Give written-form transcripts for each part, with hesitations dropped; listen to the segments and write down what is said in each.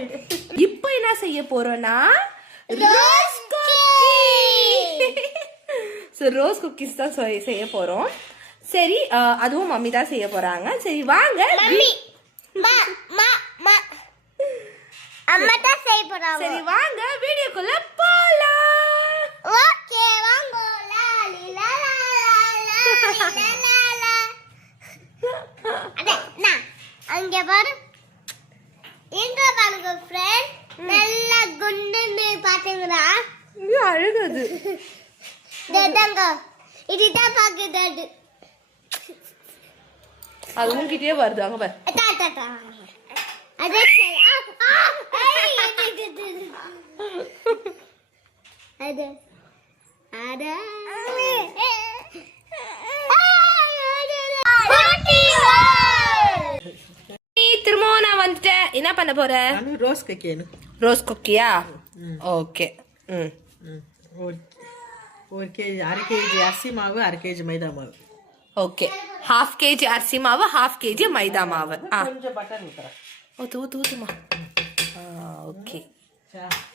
World. இப்போ என்ன செய்ய போறோம்னா rose cookie. So rose cookies தான் செய்ய போறோம். சரி, அதுவும் மம்மி தான் செய்ய போறாங்க. சரி வாங்க. அம்மா தான் செய்ய போறாங்க. சரி வாங்க வீடியோக்குள்ள போலாம். ஓகே வாங்க. லாலி லாலா லாலா. அட நான் அங்க பாரு. எங்க பாருங்க फ्रेंड. நல்ல குண்டுன்னு பாத்தீங்களா? இது அழகுது. டடங்க. இதுதான் பாக்குது. அது உன்கிட்டயே வருது. அங்க பாரு. டடடா. அதே அது அட திரும்பவும் நான் வந்துட்டேன். என்ன பண்ண போற? Rose cookie. ரோஸ் குக்கியா? ஓகே. ஒரு கேஜி, அரை கேஜி அரிசி மாவு, அரை கேஜி மைதா மாவு. ஓகே, 1/2 kg அரிசி மாவு, 1/2 kg மைதா மாவு. கொஞ்சம் பட்டர் ஊத்துறேன். ஊத்துமா. ஓகே.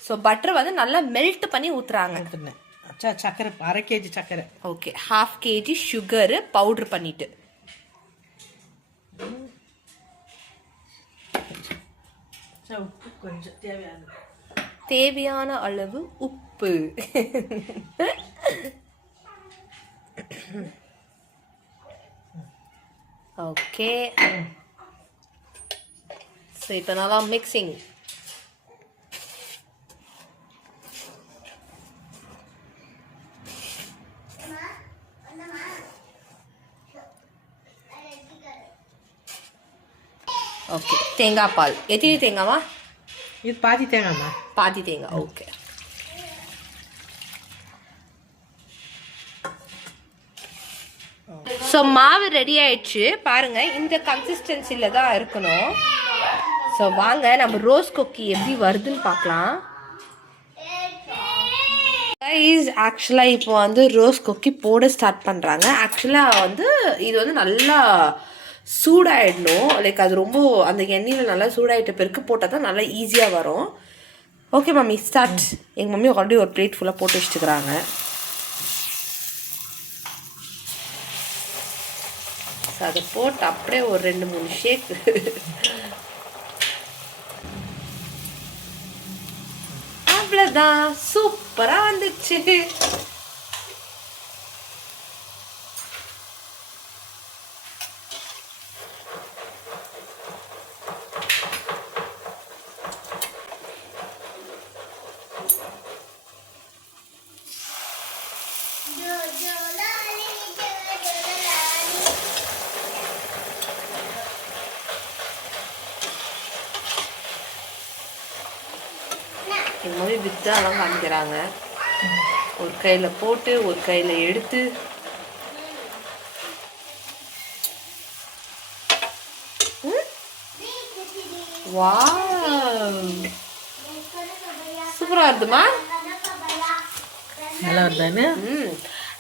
ஸோ பட்டர் வந்து நல்லா மெல்ட் பண்ணி ஊத்துறாங்க. சக்கரை, அரை கேஜி சக்கரை. ஓகே, 1/2 kg சுகரு பவுடர் பண்ணிட்டு. உப்பு கொஞ்சம் தேவையான அளவு உப்பு. ஓகே. ஸோ இப்போ நல்லா மிக்சிங். ஓகே, தேங்காய் பால். எத்தனை தேங்காவா? இது பாதி தேங்காய்மா. பாதி தேங்காய். ஓகே. ஸோ மாவு ரெடி ஆயிடுச்சு. பாருங்க, இந்த கன்சிஸ்டன்சில தான் இருக்கணும். ஸோ வாங்க நம்ம ரோஸ் குக்கி எப்படி வருதுன்னு பார்க்கலாம். ஆக்சுவலாக இப்போ வந்து ரோஸ் குக்கி போட ஸ்டார்ட் பண்ணுறாங்க. ஆக்சுவலாக வந்து இது வந்து நல்லா சூடாயிடணும். லைக் அது ரொம்ப அந்த எண்ணெயில் நல்லா சூடாயிட்ட பிறகு போட்டால் தான் நல்லா ஈஸியாக வரும். Okay mummy, start. எங்கள் மம்மி ஆல்ரெடி ஒரு பிளேட் ஃபுல்லாக போட்டு வச்சுட்டுக்கிறாங்க. ஸோ அதை போட்டு அப்படியே ஒரு 2-3 ஷேக். அவ்வளோதான், சூப்பராக வந்துச்சு. இந்த மாதிரி வித்தாலாம் காமிக்கிறாங்க. ஒரு கையில் போட்டு ஒரு கையில் எடுத்து. வாவ், சூப்பராக இருக்குமா? நல்லா வருதானே?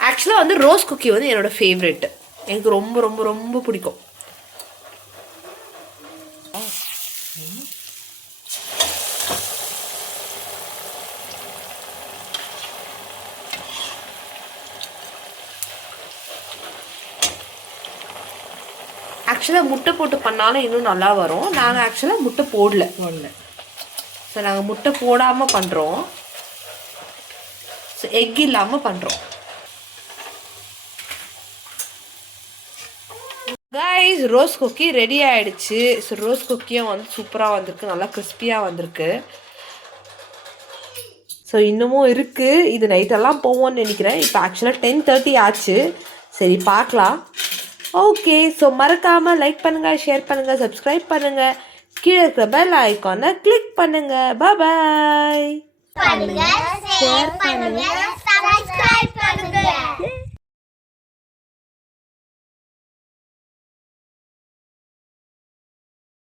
ஆக்சுவலாக வந்து ரோஸ் குக்கி வந்து என்னோட ஃபேவரெட். எனக்கு ரொம்ப ரொம்ப ரொம்ப பிடிக்கும். ஆக்சுவலாக முட்டை போட்டு பண்ணாலும் இன்னும் நல்லா வரும். நாங்கள் ஆக்சுவலாக முட்டை போடல. ஸோ நாங்கள் முட்டை போடாமல் பண்ணுறோம். ஸோ எக் இல்லாமல் பண்ணுறோம். கைஸ், ரோஸ் குக்கி ரெடி ஆகிடுச்சு. ஸோ ரோஸ் குக்கியும் வந்து சூப்பராக வந்திருக்கு, நல்லா கிறிஸ்பியாக வந்திருக்கு. ஸோ இன்னமும் இருக்குது. இது நைட்டெல்லாம் போவோம்னு நினைக்கிறேன். இப்போ ஆக்சுவலாக 10:30 ஆச்சு. சரி பார்க்கலாம். ஓகே, ஸோ மறக்காமல் லைக் பண்ணுங்கள், ஷேர் பண்ணுங்கள், சப்ஸ்கிரைப் பண்ணுங்கள். கீழே இருக்கிற பெல் ஐக்கானை கிளிக் பண்ணுங்கள். பாய். ஷேர் பண்ணுங்க, சப்ஸ்கிரைப் பண்ணுங்க.